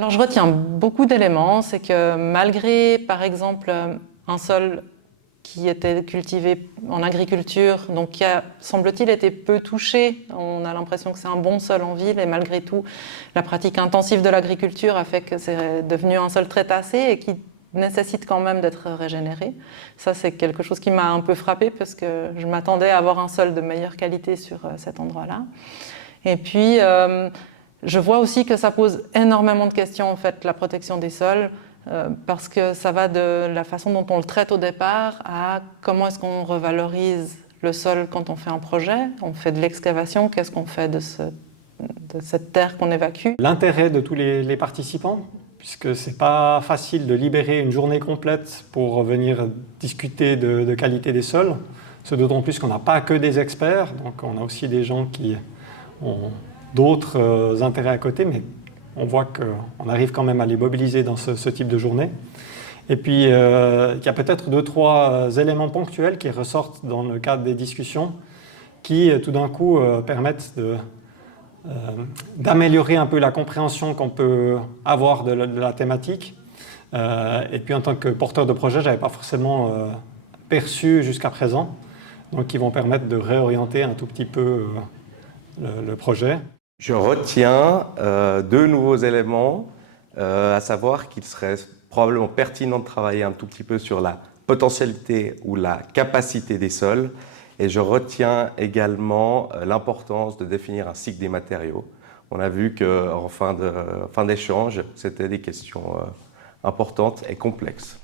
Alors je retiens beaucoup d'éléments, c'est que malgré par exemple un sol qui était cultivé en agriculture, donc qui a, semble-t-il, été peu touché. On a l'impression que c'est un bon sol en ville et malgré tout, la pratique intensive de l'agriculture a fait que c'est devenu un sol très tassé et qui nécessite quand même d'être régénéré. Ça, c'est quelque chose qui m'a un peu frappée parce que je m'attendais à avoir un sol de meilleure qualité sur cet endroit-là. Et puis, je vois aussi que ça pose énormément de questions, en fait, la protection des sols. Parce que ça va de la façon dont on le traite au départ à comment est-ce qu'on revalorise le sol quand on fait un projet. On fait de l'excavation, qu'est-ce qu'on fait de cette terre qu'on évacue? L'intérêt de tous les participants, puisque c'est pas facile de libérer une journée complète pour venir discuter de qualité des sols, ce d'autant plus qu'on n'a pas que des experts, donc on a aussi des gens qui ont d'autres intérêts à côté, mais on voit qu'on arrive quand même à les mobiliser dans ce type de journée. Et puis, il y a peut-être 2-3 éléments ponctuels qui ressortent dans le cadre des discussions qui, tout d'un coup, permettent d'améliorer un peu la compréhension qu'on peut avoir de la thématique. Et puis, en tant que porteur de projet, je n'avais pas forcément perçu jusqu'à présent. Donc, ils vont permettre de réorienter un tout petit peu le projet. Je retiens deux nouveaux éléments, à savoir qu'il serait probablement pertinent de travailler un tout petit peu sur la potentialité ou la capacité des sols. Et je retiens également l'importance de définir un cycle des matériaux. On a vu qu'en fin d'échange, c'était des questions importantes et complexes.